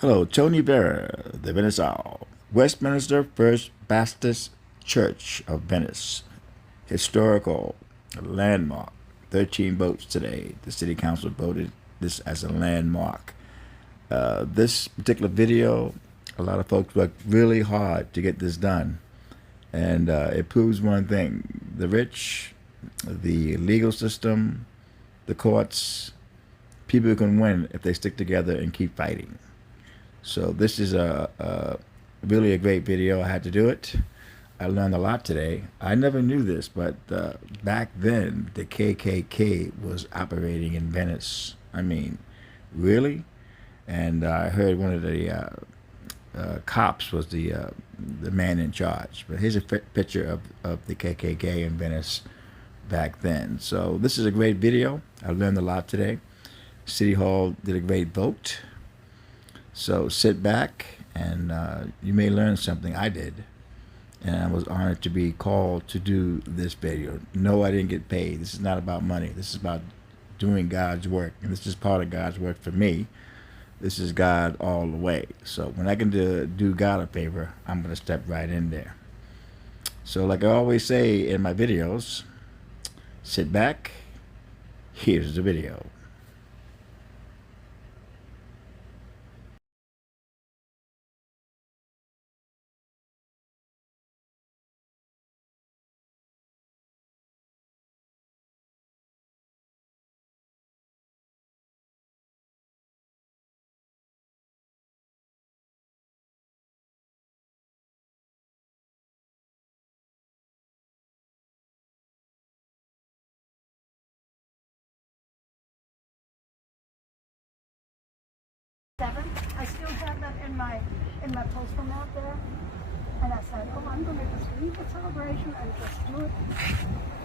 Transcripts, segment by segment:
Hello, Tony VERA, the Venice Westminster First Baptist Church of Venice. Historical landmark. 13 votes today. The City Council voted this as a landmark. This particular video, a lot of folks worked really hard to get this done. And it proves one thing. The rich, the legal system, the courts, people can win if they stick together and keep fighting. So this is really a great video. I had to do it. I learned a lot today. I never knew this, but back then the KKK was operating in Venice. I mean, really? And I heard one of the cops was the man in charge. But here's a picture of the KKK in Venice back then. So this is a great video. I learned a lot today. City Hall did a great vote. So sit back and you may learn something. I did. And I was honored to be called to do this video. No, I didn't get paid. This is not about money. This is about doing God's work. And this is part of God's work for me. This is God all the way. So when I can do God a favor, I'm going to step right in there. So like I always say in my videos, sit back. Here's the video. I still have that in my postal note there, and I said, "Oh, I'm going to just leave the celebration and just do it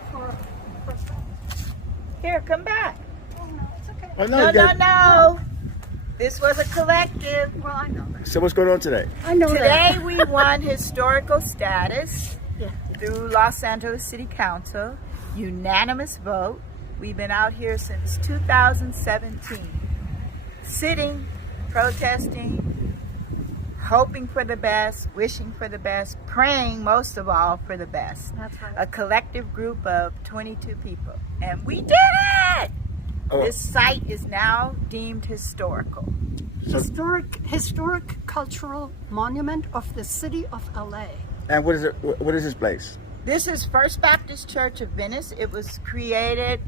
for first time." Here, come back. Oh no, it's okay. Oh, No. This was a collective. Well, I know that. So what's going on today? I know Today that. we won historical status Yeah. through Los Angeles City Council. Unanimous vote. We've been out here since 2017. Sitting, protesting, hoping for the best, wishing for the best, praying most of all for the best. That's right. A collective group of 22 people. And we did it! Oh. This site is now deemed historical. Historic cultural monument of the city of LA. And what is it? What is this place? This is First Baptist Church of Venice. It was created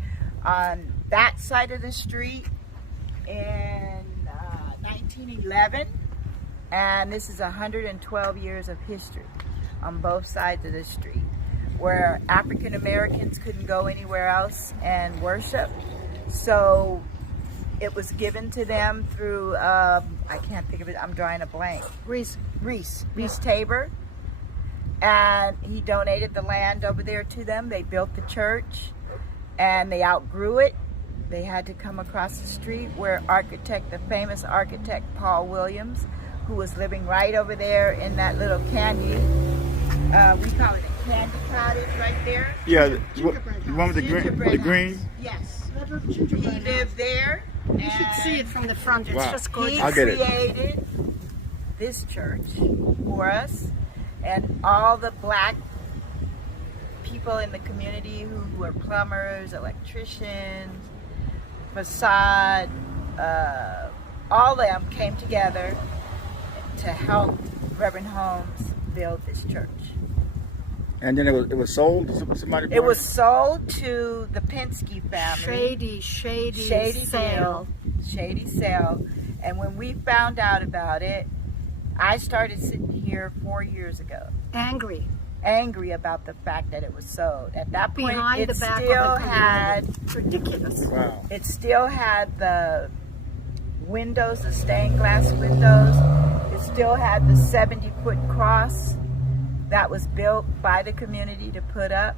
on that side of the street in 1911, and this is 112 years of history on both sides of the street, where African Americans couldn't go anywhere else and worship. So it was given to them through, I can't think of it, I'm drawing a blank. Reese Tabor. And he donated the land over there to them. They built the church and they outgrew it. They had to come across the street where the famous architect Paul Williams, who was living right over there in that little candy, we call it a candy cottage right there. Yeah, the Gingerbread one with the Gingerbread green. house. Yes. That little He gingerbread house. lived there. You should see it from the front. It's Wow. just He gorgeous. I'll get it. created this church for us, and all the black people in the community who were plumbers, electricians, facade, all of them came together to help Reverend Holmes build this church. And then it was sold to somebody. It was sold to the Penske family. Shady sale. Shady sale. And when we found out about it, I started sitting here 4 years ago, angry about the fact that it was sold. At that point, Behind it the back of still the had It's ridiculous. Wow. it still had the windows, the stained glass windows. It still had the 70-foot cross that was built by the community to put up.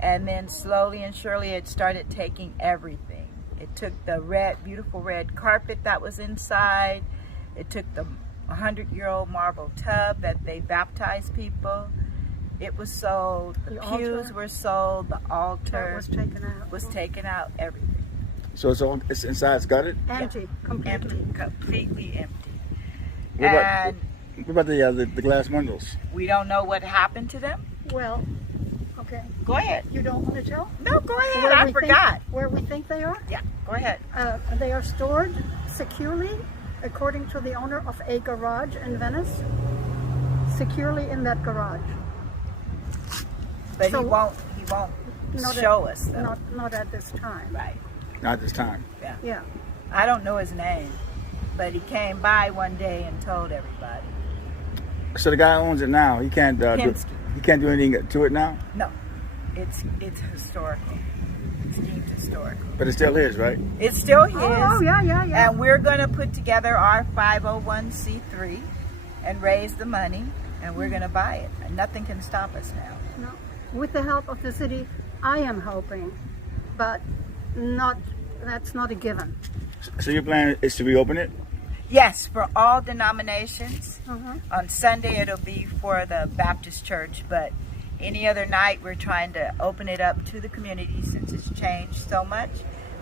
And then slowly and surely it started taking everything. It took the beautiful red carpet that was inside. It took the 100-year-old marble tub that they baptized people. It was sold. The pews altar? were sold. The altar That was taken out. Everything. So it's inside. It's gutted. Empty, completely. Empty, completely empty. And What about the glass windows? we don't know what happened to them. Well, okay. Go ahead. You don't want to tell? No, go ahead. Where I we forgot. Think, where we think they are? Yeah, go ahead. They are stored securely, according to the owner of a garage in Venice, securely in that garage. But So- he won't Not show at, us though. Not at this time. Right. Not this time. Yeah. I don't know his name, but he came by one day and told everybody. So the guy owns it now. He can't. Pinsky. He can't do anything to it now. No, it's historical. It's deemed historical. But it's still his, right? It's still his. Oh, yeah. And we're going to put together our 501c3 and raise the money, and we're going to buy it. And nothing can stop us now. No. With the help of the city, I am hoping, but that's not a given. So your plan is to reopen it? Yes, for all denominations. Uh-huh. On Sunday, it'll be for the Baptist Church, but any other night, we're trying to open it up to the community since it's changed so much,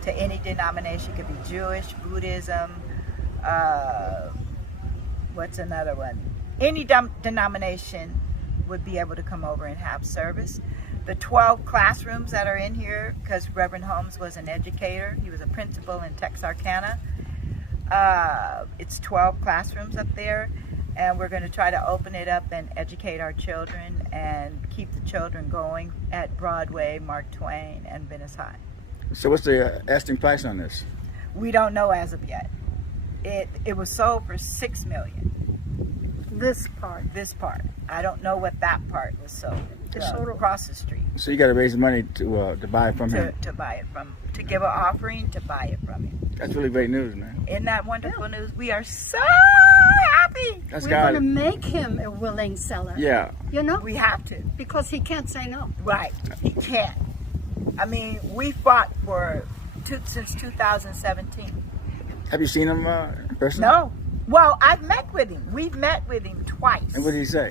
to any denomination. It could be Jewish, Buddhism, what's another one? Any denomination would be able to come over and have service. The 12 classrooms that are in here, because Reverend Holmes was an educator, he was a principal in Texarkana. It's 12 classrooms up there, and we're going to try to open it up and educate our children and keep the children going at Broadway, Mark Twain, and Venice High. So what's the asking price on this? We don't know as of yet. It was sold for $6 million. This part. This part. I don't know what that part was sold. Across the street. So you got to raise money to buy it from him. To buy it from, to give an offering to buy it from him. That's really great news, man. Isn't that wonderful news? We are so happy. That's We're God. going to make him a willing seller. Yeah. You know? We have to. Because he can't say no. Right. He can't. I mean, we fought since 2017. Have you seen him in person? No. Well, I've met with him. We've met with him twice. And what did he say?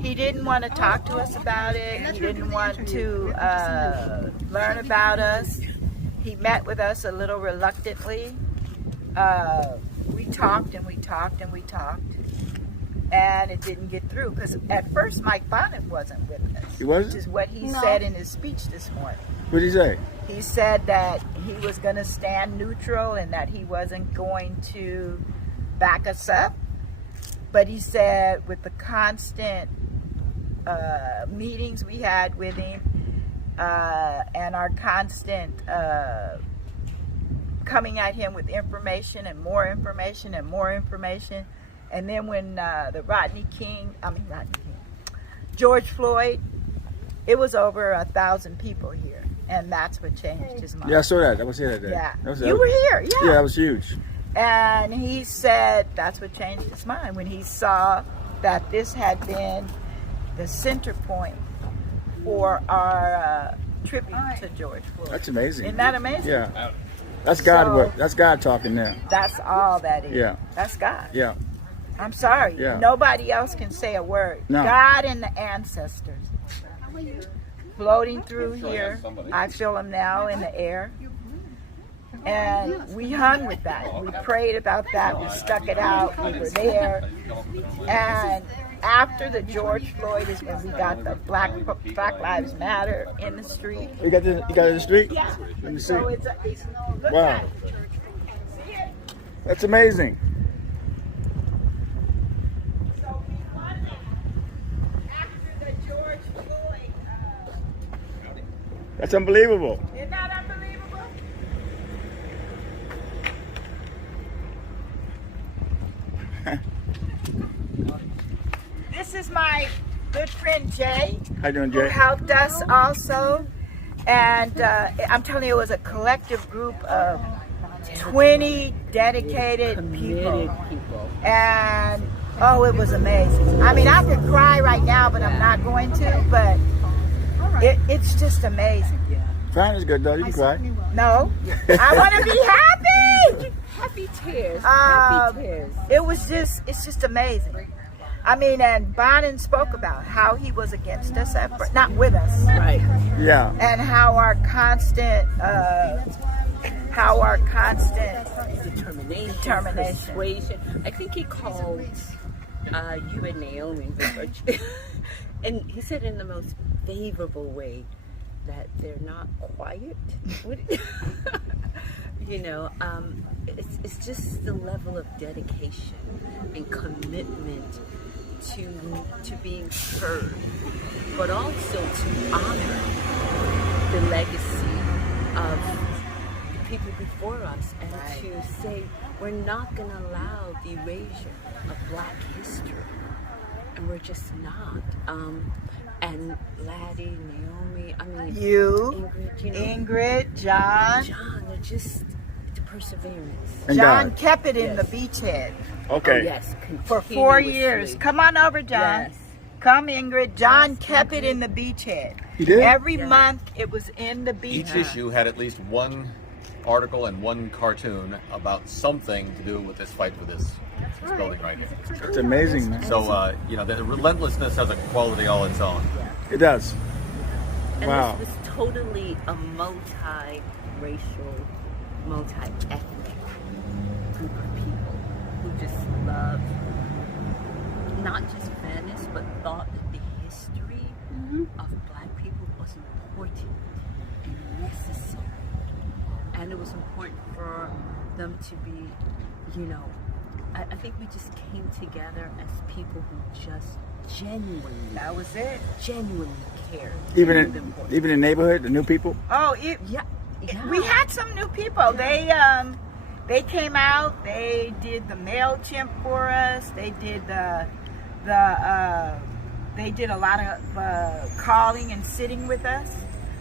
He didn't want to talk to us about it. He didn't want to learn about us. He met with us a little reluctantly. We talked and we talked and we talked. And it didn't get through. Because at first Mike Bonnet wasn't with us. He wasn't? Which is what he No. said in his speech this morning. What did he say? He said that he was going to stand neutral and that he wasn't going to back us up. But he said with the constant meetings we had with him and our constant coming at him with information and more information and more information, and then when the George Floyd, it was over 1,000 people here, and that's what changed his mind. Yeah, I saw that. I was here that day. Yeah. That was, You were here, yeah. Yeah, that was huge. And he said that's what changed his mind when he saw that this had been the center point for our tribute to George Floyd. That's amazing. Isn't that amazing? Yeah. That's God So- work. That's God talking there. That's all that is. Yeah. That's God. Yeah. I'm sorry. Yeah. Nobody else can say a word. No. God and the ancestors floating through here. I feel them now in the air. And we hung with that. We prayed about that. We stuck it out. We were there. And after the George Floyd is when we got the Black Lives Matter in the street. You got it in the street? Yeah. Let me see. So it's look Wow. at it. See it? That's amazing. So we won that after the George Floyd. That's unbelievable. Isn't that unbelievable? This is my good friend Jay, How you doing, who Jay? helped us also. And I'm telling you, it was a collective group of 20 dedicated people. And oh, it was amazing. I mean, I could cry right now, but I'm not going to. But it's just amazing. Crying is good, though. You can cry. No, I want to be happy. Happy tears. Happy tears. It's just amazing. I mean, and Bonin spoke about how he was against us, not with us, Right. Yeah. and how our constant how our constant determination, persuasion. I think he called you and Naomi, and he said in the most favorable way that they're not quiet. You know, it's just the level of dedication and commitment to being heard, but also to honor the legacy of the people before us, and to say we're not going to allow the erasure of Black history, and we're just not. And Laddie, Naomi, I mean, Ingrid, you know, Ingrid, John, they're just the perseverance. And John God. kept it in the beachhead Okay. Oh, yes, for 4 continuously. years. Come on over, John. Yes. Come, Ingrid. John kept it in the beachhead. He did? Every month it was in the Each beachhead. issue had at least one article and one cartoon about something to do with this fight for this building right here. It's amazing, man. So, you know, the relentlessness has a quality all its own. It does. And Wow. this was totally a multi-racial, multi-ethnic group of people who just loved not just Venice, but thought that the history of Black people was important and necessary. And it was important for them to be, you know, I think we just came together as people who just genuinely, That was it. genuinely cared. Even It was in important. even in neighborhood, the new people. Oh, Yeah. we had some new people. They came out. They did the MailChimp for us. They did they did a lot of calling and sitting with us.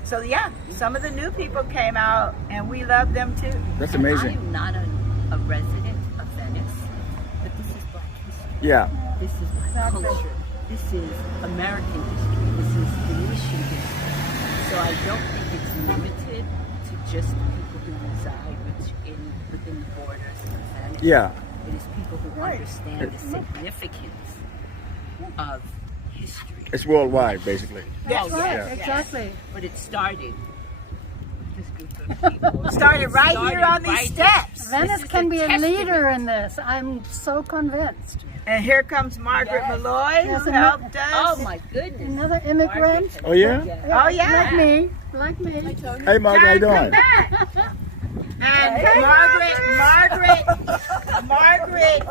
So yeah, some of the new people came out, and we love them too. That's And I amazing. am not a resident of Venice, but this is Black history. Yeah. This is Black culture. This is American history. This is Venetian history. So I don't think it's limited to just the people who reside within the borders of Venice. Yeah. It is people who understand the significance of history. It's worldwide, basically. Yes. Oh, yes, Yeah. yes. Exactly. But it started with this group of people. Started right Started here on these right here. steps. Venice is can a be a testament. leader in this. I'm so convinced. And here comes Margaret Yes. Malloy, Yes, who and helped us. Oh my goodness. Another immigrant. Margaret. Oh, yeah? Oh, yeah. Like me. Like me. Hey, Mark, how you John, come doing? back. And Margaret.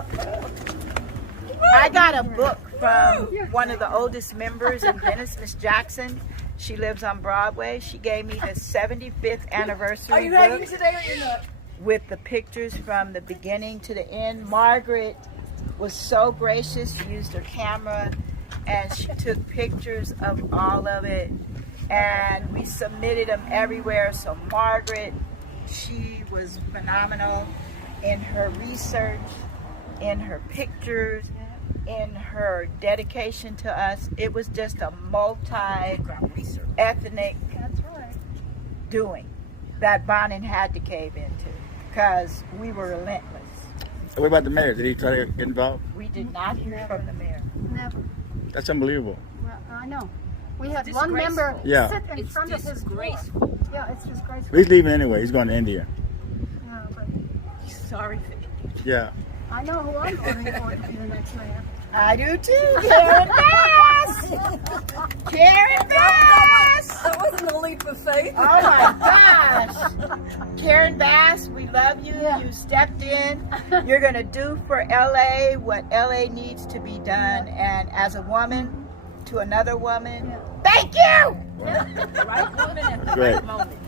I got a book from one of the oldest members in Venice, Miss Jackson. She lives on Broadway. She gave me the 75th anniversary book today or you're not? with the pictures from the beginning to the end. Margaret was so gracious. She used her camera and she took pictures of all of it, and we submitted them everywhere. So Margaret, she was phenomenal in her research, in her pictures, in her dedication to us. It was just a multi-ethnic That's right. doing that Bonin had to cave into because we were relentless. What about the mayor? Did he try to get involved? We did not hear from the mayor. Never. That's unbelievable. Well, I know. We had one member Yeah. sit in It's front of his door. disgraceful. Yeah, it's disgraceful. But he's leaving anyway. He's going to India. Yeah, but Sorry for it. Yeah. I know who I'm voting for to be the next mayor. I do too. Karen Bass! Karen Bass! That wasn't a leap of faith. Oh my gosh. Karen Bass, we love you. Yeah. You stepped in. You're going to do for LA what LA needs to be done. And as a woman to another woman, thank you. The right woman at the Great. right moment.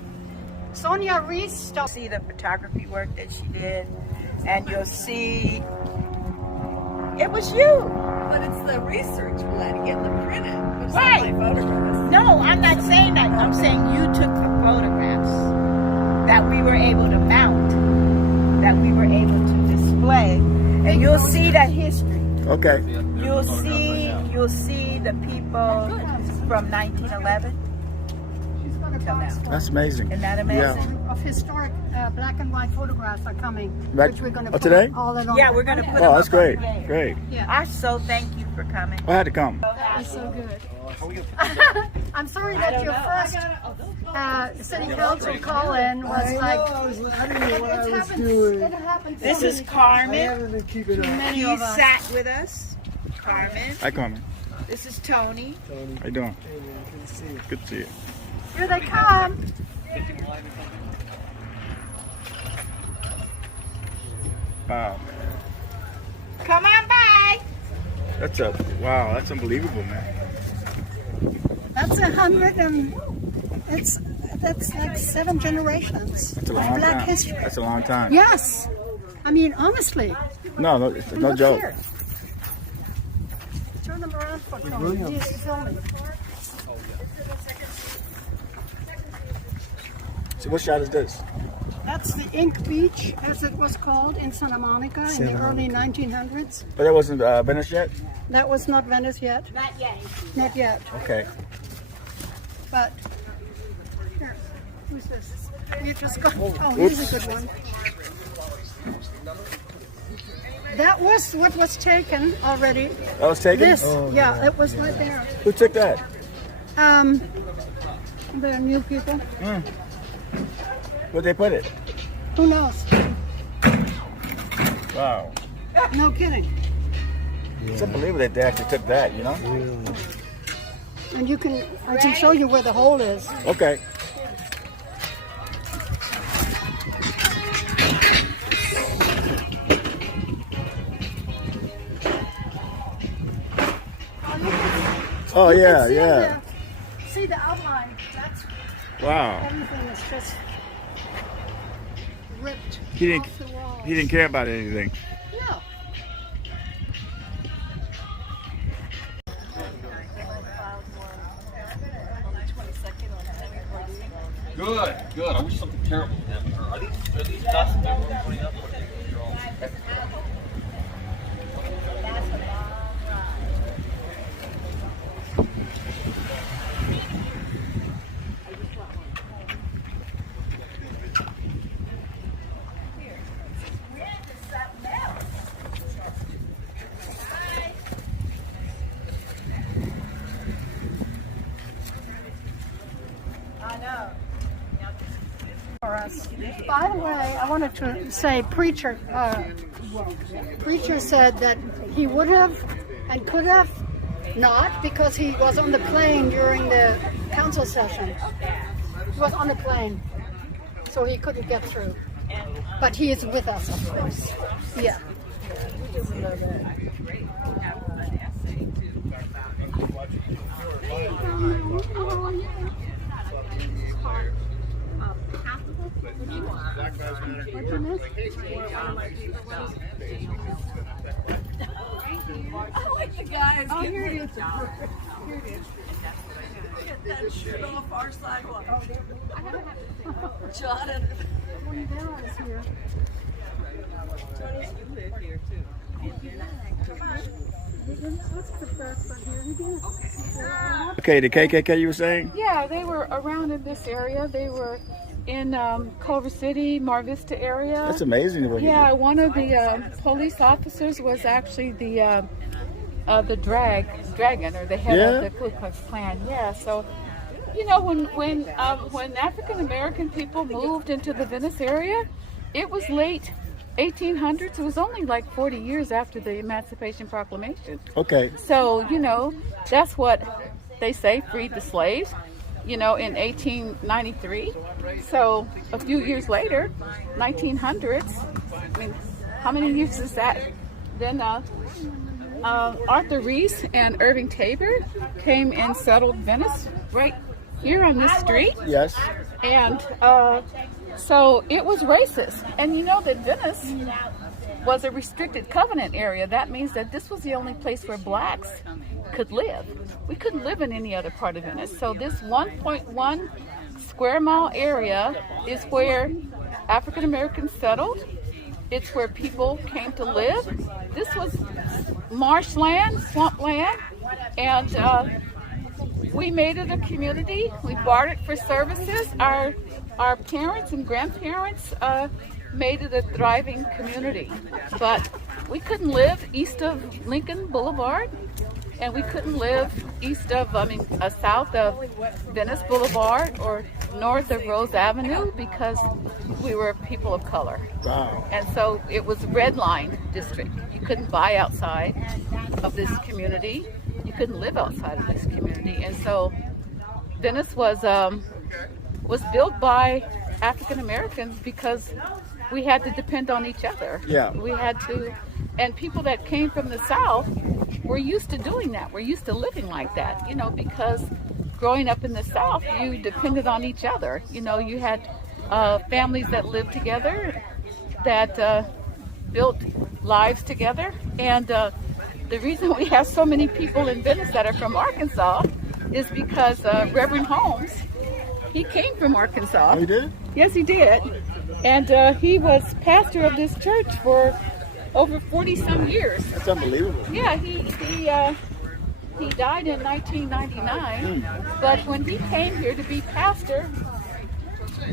Sonia Reese You'll see the photography work that she did, and you'll see it was you. But it's the research we'll let get them printed. It's Right. not my photographs. No, I'm not saying that. I'm saying you took the photographs that we were able to mount, that we were able to display, and you'll see the history. Okay. You'll see the people from 1911 She's got a till now. box full That's amazing. Isn't that amazing? of historic black and white photographs are coming, Right. which we're going to Oh, put today? all in on. Yeah, we're gonna put Oh, them that's up on great. the page. Great. Yeah. I so thank you for coming. I had to come. That was so good. I'm sorry that your first city council call-in was like. It happens. This is Carmen. Many He of us. sat with us. Carmen. Hi, Carmen. This is Tony. How you doing? Good to see you. Here they come. Wow. Come on by. Wow, that's unbelievable, man. That's 100 and that's like 7 generations That's a of long Black time. history. That's a long time. Yes, I mean honestly. No, no Look joke. here. Turn them around for Tony. He's filming. So what shot is this? That's the Ink Beach, as it was called in Santa Monica in the early 1900s. But that wasn't Venice yet? That was not Venice yet. Not yet. Not yet. Okay. But here, who's this? You just got. Oh, here's a good one. That was what was taken already. That was taken? This, yeah, it was right there. Who took that? The new people. Where'd they put it? Who knows? Wow. No kidding. It's unbelievable that they actually took that, you know? And I can show you where the hole is. Okay. Oh, yeah, See yeah. See the outline. That's Wow. everything is just ripped He off the wall. didn't care about anything. No. Good, good. I wish something terrible would happen to her. Are these dust that we're putting up? For us. By the way, I wanted to say preacher said that he would have and could have not because he was on the plane during the council session. He was on the plane, so he couldn't get through. But he is with us, of course. Yeah. You guys, Oh, here it is. get that shit off our sidewalk. John and Tony Bell is here. Tony, you live here too. What's the first one here? He did. Okay, the KKK you were saying? Yeah, they were around in this area. They were in Culver City, Mar Vista area. That's amazing. Yeah, one of the police officers was actually the dragon, or the head of the Ku Klux Klan. Yeah, so you know when African American people moved into the Venice area, it was late 1800s. It was only like 40 years after the Emancipation Proclamation. Okay. So, you know, that's what they say, freed the slaves, you know, in 1893. So a few years later, 1900s, I mean, how many years is that? Then Arthur Reese and Irving Tabor came and settled Venice right here on this street. Yes. And so it was racist. And you know that Venice was a restricted covenant area. That means that this was the only place where blacks could live. We couldn't live in any other part of Venice. So this 1.1 square mile area is where African Americans settled. It's where people came to live. This was marshland, swampland, and we made it a community. We bartered for services. Our parents and grandparents made it a thriving community. But we couldn't live east of Lincoln Boulevard, and we couldn't live south of Venice Boulevard or north of Rose Avenue because we were people of color. Wow. And so it was red line district. You couldn't buy outside of this community. You couldn't live outside of this community. And so Venice was built by African Americans because we had to depend on each other. Yeah. We had to, and people that came from the South were used to doing that. We're used to living like that, because growing up in the South, you depended on each other. You had families that lived together, that built lives together. And the reason we have so many people in Venice that are from Arkansas is because Reverend Holmes, he came from Arkansas. Oh, he did? Yes, he did. And he was pastor of this church for over 40 some years. That's unbelievable. Yeah, he died in 1999, but when he came here to be pastor,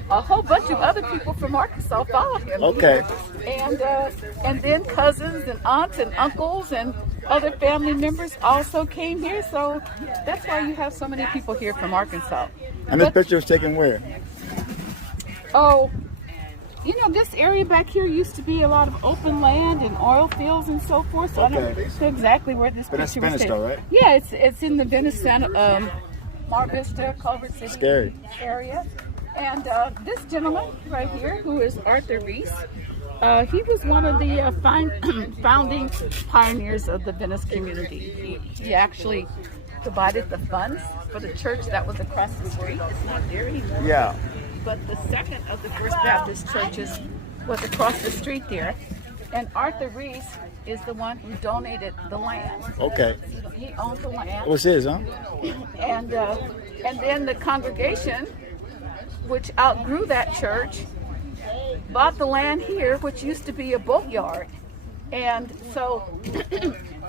a whole bunch of other people from Arkansas followed him. Okay. And then cousins and aunts and uncles and other family members also came here, so that's why you have so many people here from Arkansas. And this picture was taken where? Oh, this area back here used to be a lot of open land and oil fields and so forth. So Okay. I don't know exactly where this But that's picture was Venice taken. though, right? Yeah, it's in the Venice Mar Vista, Culver City Scary. area. And this gentleman right here, who is Arthur Reese, he was one of the founding pioneers of the Venice community. He actually provided the funds for the church that was across the street. It's not there anymore. Yeah. But the second of the First Baptist churches was across the street there. And Arthur Reese is the one who donated the land. Okay. He owned the land. It was his, huh? And then the congregation, which outgrew that church, bought the land here, which used to be a boatyard. And so,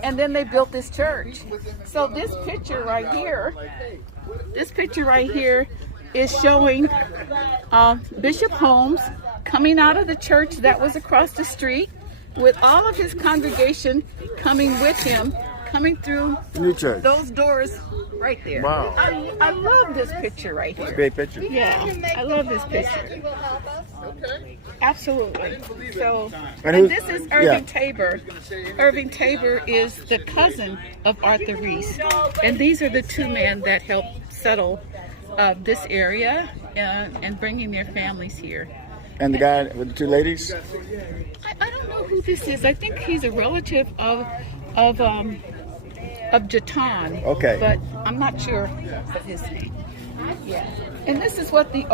and then they built this church. So this picture right here is showing Bishop Holmes coming out of the church that was across the street with all of his congregation coming with him, coming through The new church. those doors right there. Wow. I love this picture right here. Great picture. Yeah, I love this picture. Absolutely. So, And and who's- this is Irving yeah. Tabor. Irving Tabor is the cousin of Arthur Reese. And these are the two men that helped settle this area and bringing their families here. And the guy with the two ladies? I don't know who this is. I think he's a relative of Jatan. Okay. But I'm not sure of his name. Yeah. And this is what the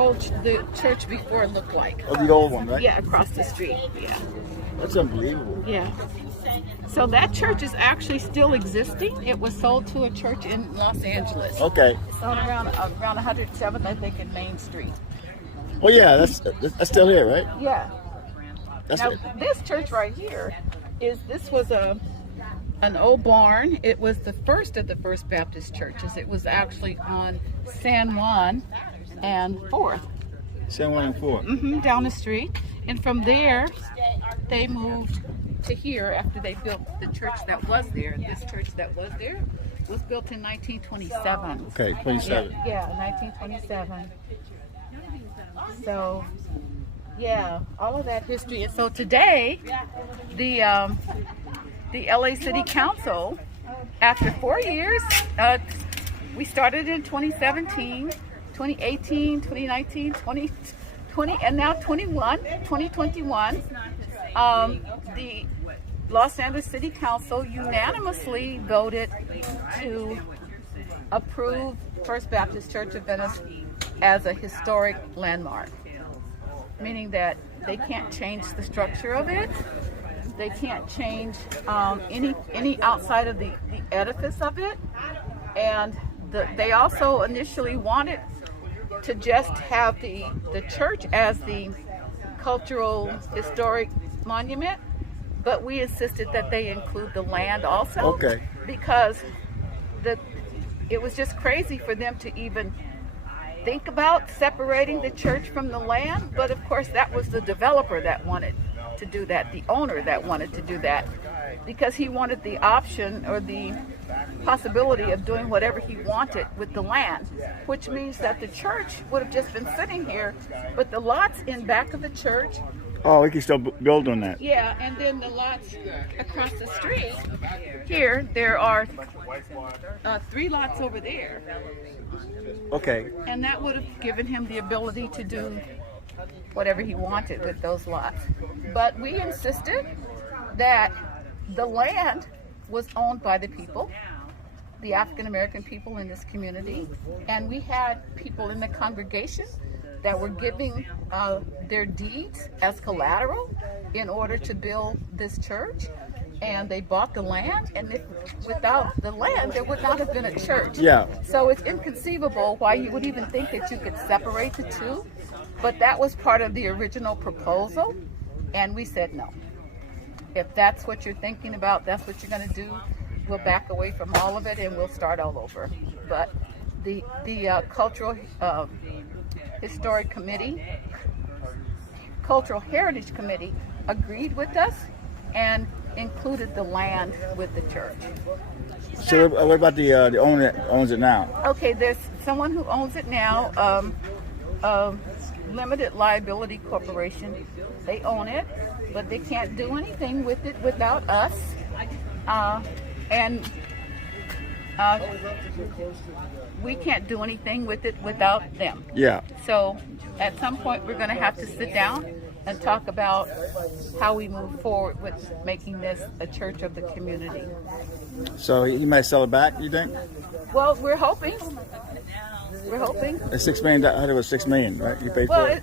church before looked like. Oh, the old one, right? Yeah, across the street. Yeah. That's unbelievable. Yeah. So that church is actually still existing. It was sold to a church in Los Angeles. Okay. Sold around 107th, I think, in Main Street. Oh yeah, that's still here, right? Yeah. That's Now it. this church right here was an old barn. It was the first of the First Baptist churches. It was actually on San Juan and 4th. San Juan and 4. Down the street. And from there, they moved to here after they built the church that was there. This church that was there was built in 1927. Okay, 27. Yeah, 1927. So, yeah, all of that history. And so today, the LA City Council, after 4 years, we started in 2017, 2018, 2019, 2020, and now 2021. The Los Angeles City Council unanimously voted to approve First Baptist Church of Venice as a historic landmark, meaning that they can't change the structure of it. They can't change any outside of the edifice of it. And they also initially wanted to just have the church as the cultural historic monument, but we insisted that they include the land also. Okay. Because it was just crazy for them to even think about separating the church from the land. But of course, that was the developer that wanted to do that, the owner that wanted to do that. because he wanted the option or the possibility of doing whatever he wanted with the land, which means that the church would have just been sitting here, but the lots in back of the church. Oh, we can still build on that. Yeah, and then the lots across the street, here, there are 3 lots over there. Okay. And that would have given him the ability to do whatever he wanted with those lots. But we insisted that the land was owned by the people, the African American people in this community, and we had people in the congregation that were giving their deeds as collateral in order to build this church. And they bought the land, and without the land, there would not have been a church. Yeah. So it's inconceivable why you would even think that you could separate the two. But that was part of the original proposal, and we said no. If that's what you're thinking about, that's what you're going to do, we'll back away from all of it and we'll start all over. But the Cultural Historic Committee, Cultural Heritage Committee agreed with us and included the land with the church. So what about the owner that owns it now? Okay, there's someone who owns it now, Limited Liability Corporation. They own it, but they can't do anything with it without us. And we can't do anything with it without them. Yeah. So at some point we're going to have to sit down and talk about how we move forward with making this a church of the community. So he might sell it back, you think? Well, we're hoping. We're hoping. It's $6 million. I heard it was $6 million, right? You paid for it.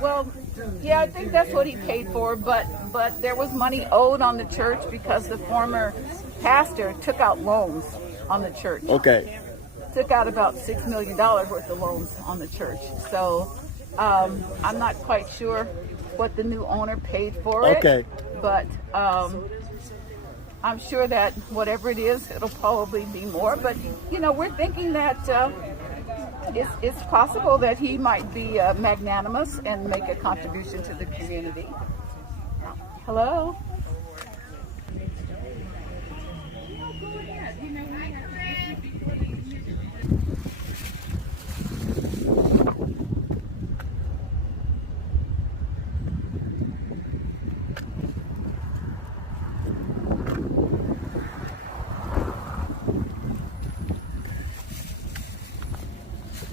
Well, yeah, I think that's what he paid for. But there was money owed on the church because the former pastor took out loans on the church. Okay. Took out about $6 million worth of loans on the church. So I'm not quite sure what the new owner paid for it. Okay. But I'm sure that whatever it is, it'll probably be more. But, you know, we're thinking that it's possible that he might be magnanimous and make a contribution to the community. Hello?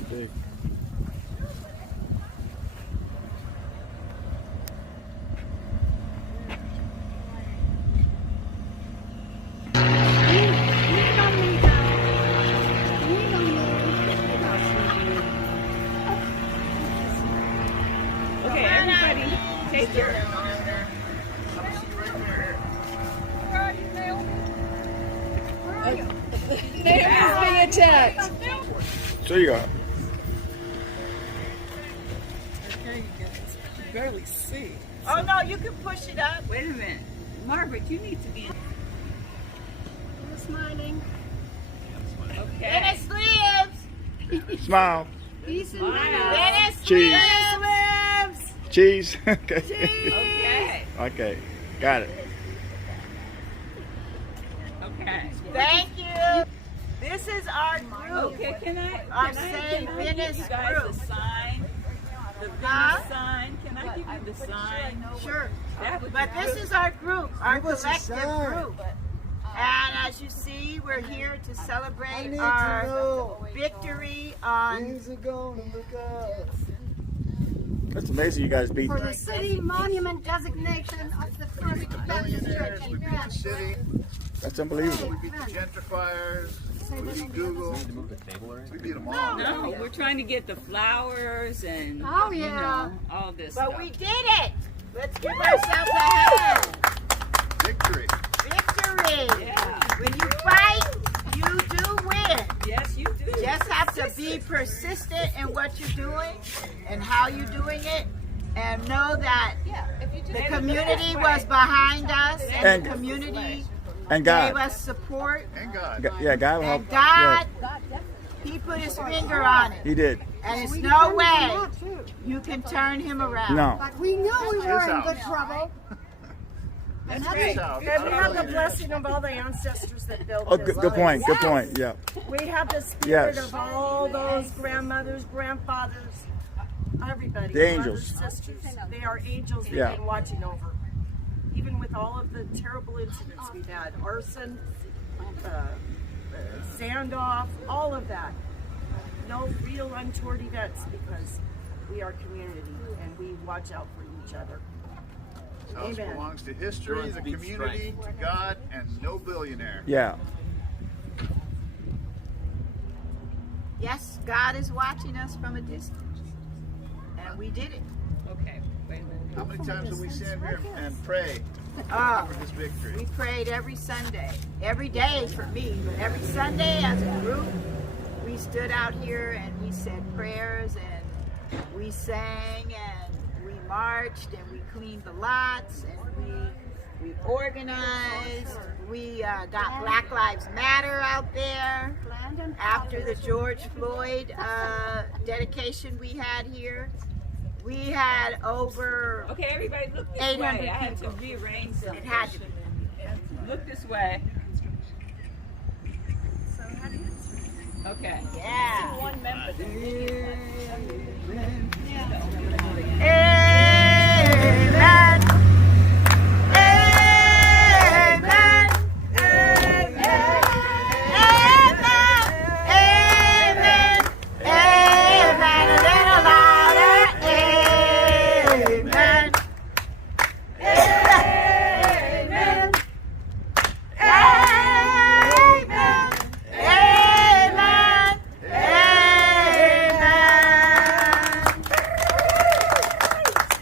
Big. Okay, everybody, take your... Naomi's being attacked. So you go. Okay, you guys. You can barely see. Oh no, you can push it up. Wait a minute. Margaret, you need to be in. You're smiling. Venice lives. Smile. Peace and Venice. Venice Cheese. lives. Cheese. Okay. Okay. Okay. Got it. Okay. Thank you. This is our group. Okay, can I Our give Venice you guys group. the sign? The Venice Huh? sign? Can I give you the sign? Sure. That would But be this is our group, our collective group. And as you see, we're here to celebrate our victory on Things are gonna look up. That's amazing you guys beat. For the city monument designation of the First Baptist Church in Venice. City, That's unbelievable. we beat the gentrifiers, we beat Google, we beat them all. No, we're trying to get the flowers and Oh, you yeah. know, all this But stuff. we did it! Let's give ourselves a hand! Victory. Victory! Yeah. When you fight, you do win. Yes, you do. You just have to be persistent in what you're doing and how you're doing it, and know that the community was behind us and And- the community And gave God. us support. And God. Yeah, God will help. And God, He put His finger on Yeah, it. he did. And it's We no determined way that too. you can turn Him around. No. But we knew we were in house. good trouble. And This that's house. And we have the blessing of all the ancestors that built Oh, this. good point. Good Yes. point. Yeah. We have the spirit Yes. of all those grandmothers, grandfathers, everybody. The angels. Brothers, sisters. They are angels that Yeah. have been watching over. Even with all of the terrible incidents we've had, arson, standoff, all of that. No real untoward events because we are community and we watch out for each other. This house Amen. belongs to history, the community, to God, and no billionaire. Yeah. Yes, God is watching us from a distance. And we did it. Okay, wait a minute. How many times do we stand here and pray Oh, for this we victory? prayed every Sunday. Every day for me, but every Sunday as a group, we stood out here and we said prayers and we sang and we marched and we cleaned the lots and we organized. We got Black Lives Matter out there after the George Floyd dedication we had here. We had over Okay, everybody look this 800 way. I had to people. rearrange some. It had to be. Look this way. Okay. Yeah. One member. Amen. Amen. Amen. Amen. Amen. A little louder. Amen. Amen. Amen. Amen. Amen.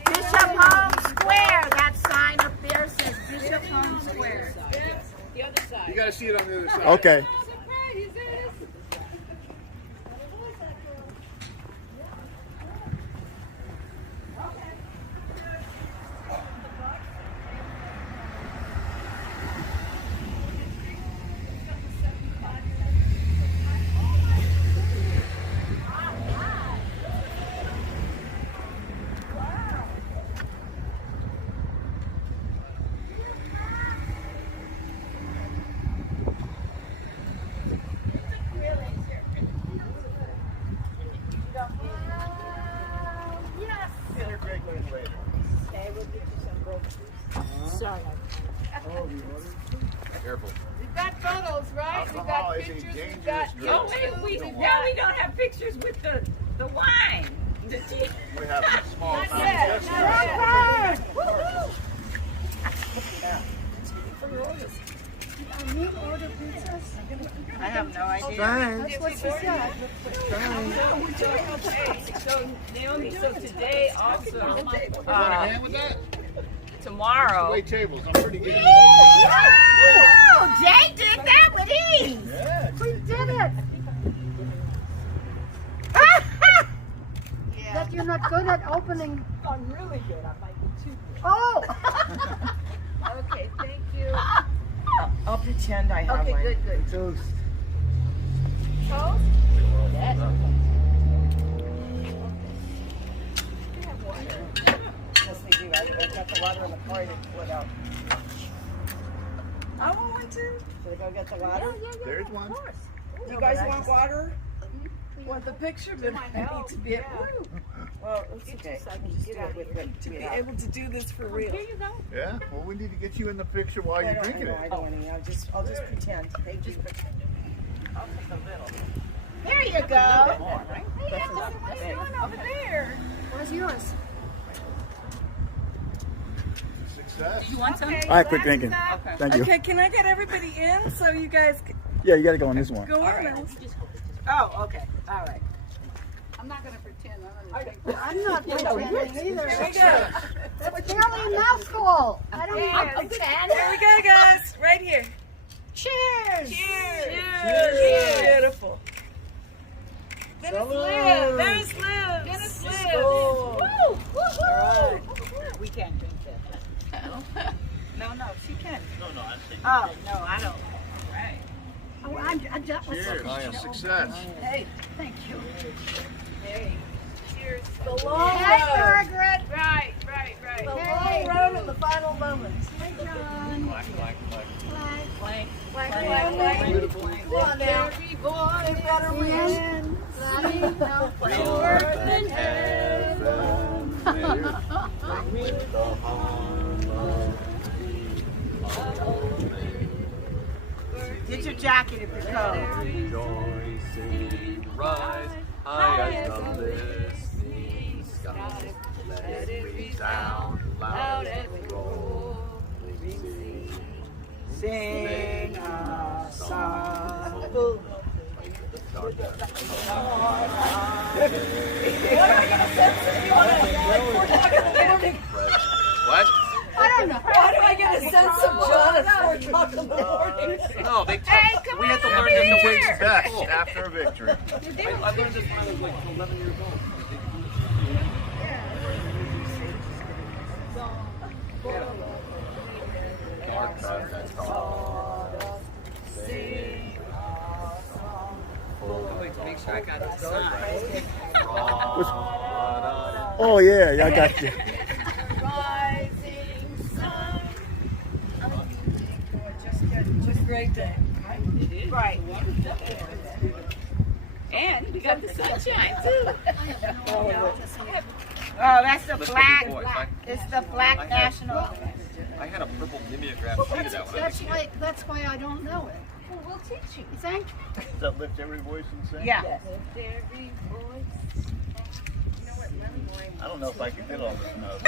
Bishop Home Square. That sign up there says Bishop Home Square. The other side. You gotta see it on the other side. Okay. Careful. We've got photos, right? We've Alcohol got is a pictures. We've dangerous got. drug. Oh wait, we don't have pictures with the wine. The tea. We have a small Not amount yet. of Not justice. yet. Woo-hoo. You order pizzas? I have no idea. That's what she said. We're doing okay. So Naomi, so today also, hand with that? tomorrow. Wait tables. I'm pretty good. Woo! Jay did that with ease. We did it. That you're not good at opening. I'm really good. I might be too good. Oh! Okay, thank you. I'll pretend I have Okay, one. good. Toast? Yes, we do. I got the water in the car. I didn't pull it out. I want one too. Should I go get the water? There's one. You guys want water? Want the picture, but I need to be able, Well, it's okay. We'll just do it with what to we be have. able to do this for real. Yeah. Well, we need to get you in the picture while you're drinking I it. don't want any. I'll just pretend. Thank you. Here you go. Over there. Where's yours? Success. You want some? All right, quick thinking. Thank you. Okay, can I get everybody in so you guys can Yeah, you got to go on this one. go on now? Oh, okay. All right. I'm not going to pretend. I'm not pretending either. Here we go. It's barely a mouthful. I don't even pretend. Here we go, guys. Right here. Cheers! Cheers. Beautiful. Dennis live. Dennis lives. Dennis lives. Woo! Woo-hoo! We can't drink that. No, she can. Oh, no, I don't. Right. Oh, that was Cheers. Success. Hey, Thank you. hey. Cheers. The Hey, long road. Margaret. Right. The long road and the final moments. Clack, clack, clack. Come on now. They've got her man. Get your jacket if you're cold. Rejoicing, rise high as the listening skies. Let it resound loud as the rolling sea. Sing a song. What? I don't know. Why do I get a sense of John at 4 o'clock in the morning? No, they we had to learn this after a victory. I learned this when I was like 11 years old. Dark side, that's called. Make sure I got the sign. Oh yeah, I got you. Rising sun. Just a great day. Right. And we got the sunshine too. Oh, that's the Let's black. go, boys. It's the black national. I had a purple mimeograph sheet of that when I was a kid. That's why I don't know it. Well, we'll teach you. You think? Does that lift every voice and sing? Yeah. I don't know if I can hit all this note.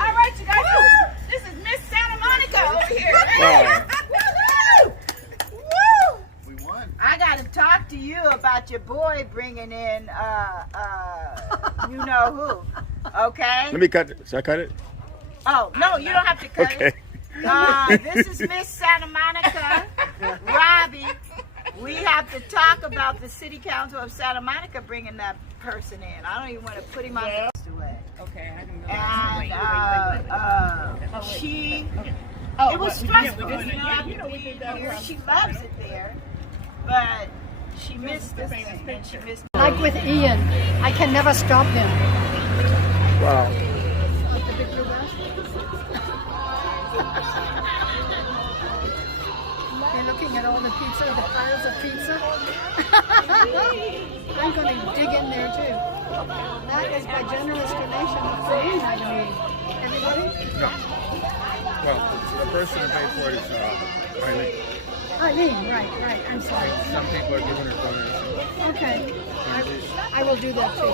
All right, you guys. This is Miss Santa Monica over here. Woo! We won. I got to talk to you about your boy bringing in, you know who. Okay? Let me cut it. Should I cut it? Oh, no, you don't have to cut Okay. it. This is Miss Santa Monica, Robbie. We have to talk about the City Council of Santa Monica bringing that person in. I don't even want to put him on the list away. Okay, I didn't And she, it was stressful. You know, she loves it there, but she missed this thing. And she missed. Like with Ian, I can never stop him. Wow. Like the big blue bus. You're looking at all the pizza, the piles of pizza. I'm going to dig in there too. That is by generous donation from you, I believe. Everybody? Well, the person who paid for it is Eileen. Eileen, right. I'm sorry. Some people are giving her donations. Okay. I will do that too.